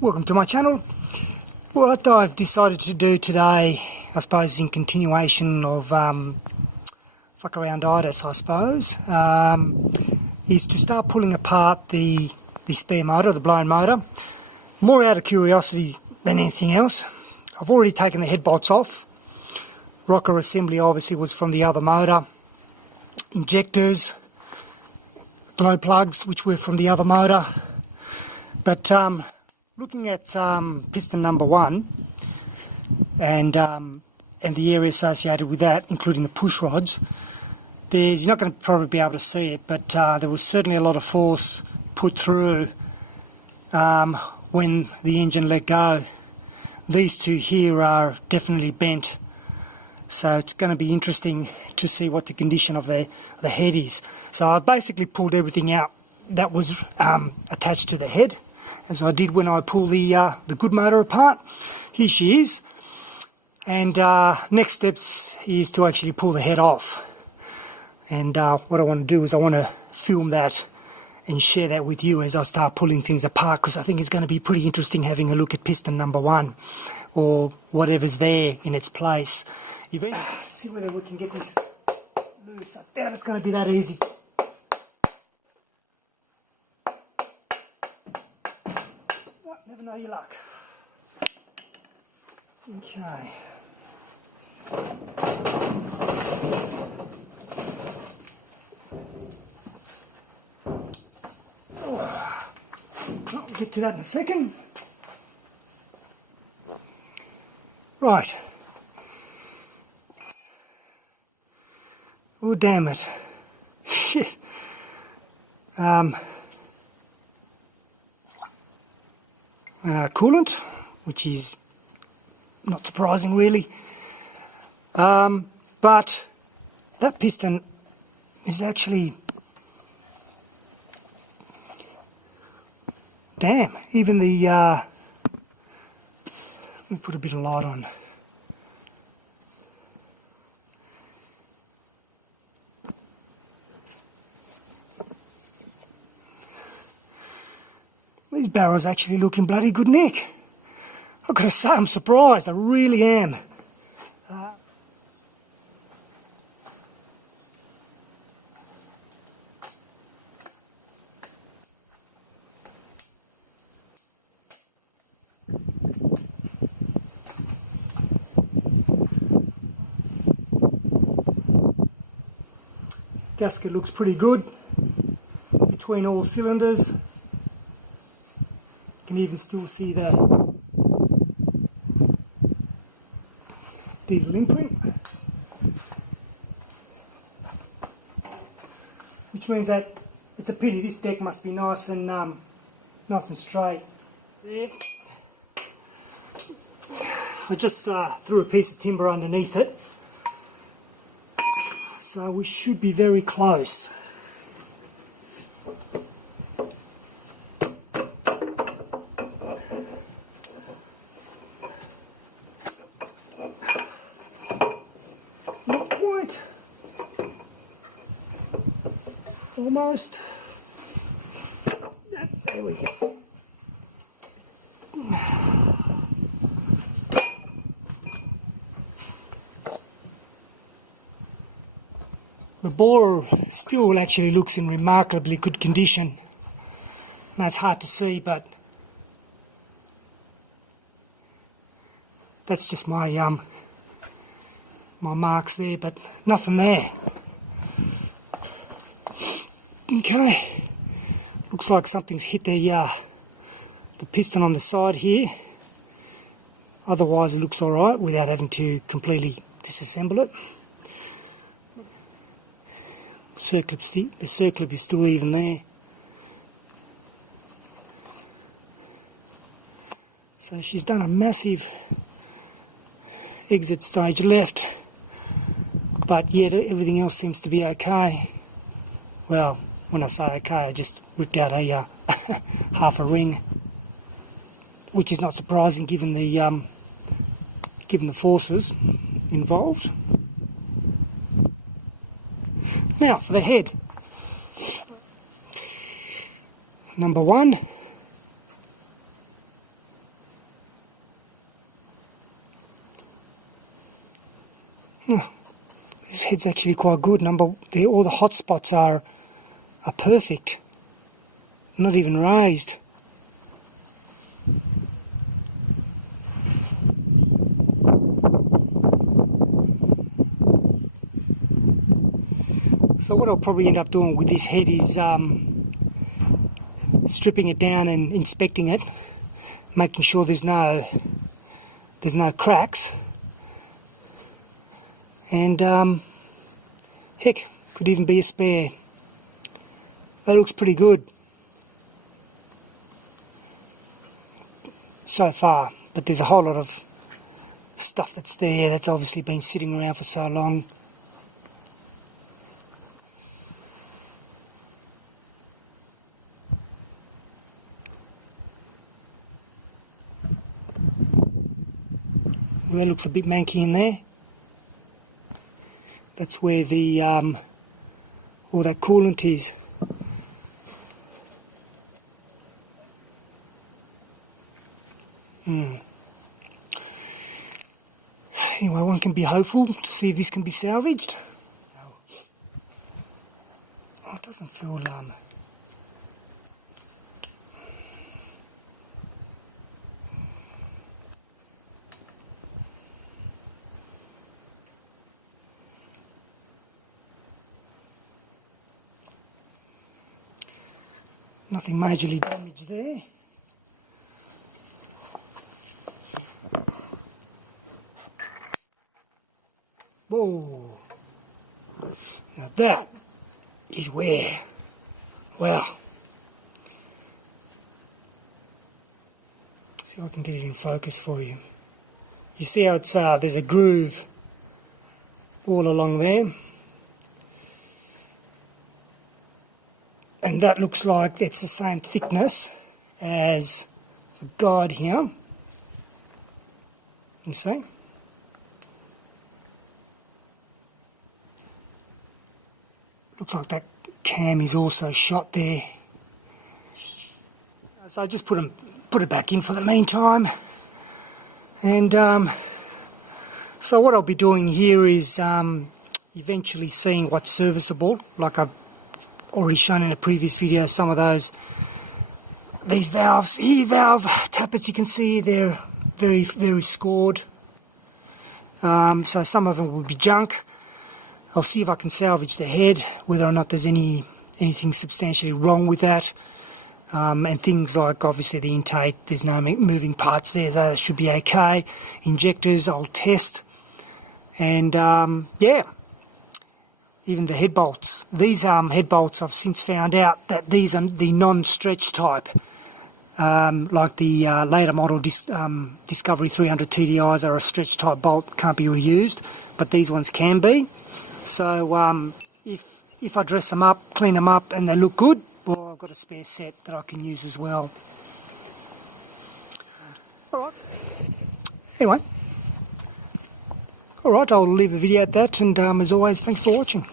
Welcome to my channel. What I've decided to do today, I suppose in continuation of fuck-around-itis, I suppose, is to start pulling apart the spare motor, the blown motor, more out of curiosity than anything else. I've already taken the head bolts off. Rocker assembly obviously was from the other motor. Injectors, glow plugs, which were from the other motor. But looking at piston number 1 and the area associated with that, including the push rods, you're not going to probably be able to see it, but there was certainly a lot of force put through when the engine let go. These two here are definitely bent, so it's going to be interesting to see what the condition of the head is. So I've basically pulled everything out that was attached to the head, as I did when I pulled the good motor apart. Here she is, and next steps is to actually pull the head off. And what I want to do is I want to film that and share that with you as I start pulling things apart, because I think it's going to be pretty interesting having a look at piston number 1 or whatever's there in its place. Let's see whether we can get this loose. I doubt it's going to be that easy. Well, never know your luck. Okay. We'll get to that in a second. Right. Oh, damn it. Shit. Coolant, which is not surprising really. But that piston is actually... Damn, even the... let me put a bit of light on. These barrels actually look in bloody good nick. I've got to say, I'm surprised, I really am. Gasket looks pretty good between all cylinders. You can even still see the diesel imprint, which means that it's a pity. This deck must be nice and straight. There. I just threw a piece of timber underneath it, so we should be very close. Not quite. Almost. There we go. The bore still actually looks in remarkably good condition. Now it's hard to see, but that's just my my marks there, but nothing there. Okay, looks like something's hit the piston on the side here. Otherwise it looks alright without having to completely disassemble it. The circlip is still even there. So she's done a massive exit stage left, but yet everything else seems to be okay. Well, when I say okay, I just ripped out a half a ring, which is not surprising given the forces involved. Now for the head. Number 1. This head's actually quite good. All the hot spots are perfect. Not even raised. So what I'll probably end up doing with this head is stripping it down and inspecting it, making sure there's no cracks, and heck, could even be a spare. That looks pretty good so far, but there's a whole lot of stuff that's there that's obviously been sitting around for so long. Well, that looks a bit manky in there. That's where the all that coolant is. Anyway, one can be hopeful to see if this can be salvaged. Oh, it doesn't feel nothing majorly damaged there. Whoa! Now that is where, wow. See if I can get it in focus for you. You see how it's there's a groove all along there, and that looks like it's the same thickness as the guide here. You see? Looks like that cam is also shot there. So I just put it back in for the meantime. And so what I'll be doing here is eventually seeing what's serviceable. Like I've already shown in a previous video, some of these valves here, valve tappets, you can see they're very, very scored. So some of them will be junk. I'll see if I can salvage the head, whether or not there's anything substantially wrong with that. And things like, obviously, the intake, there's no moving parts there, that should be okay. Injectors, I'll test. And, yeah, even the head bolts. These head bolts, I've since found out that these are the non-stretch type. Like the later model Discovery 300 TDIs are a stretch type bolt, can't be reused, but these ones can be. So if I dress them up, clean them up, and they look good, well, I've got a spare set that I can use as well. Alright. Anyway. Alright, I'll leave the video at that, and as always, thanks for watching.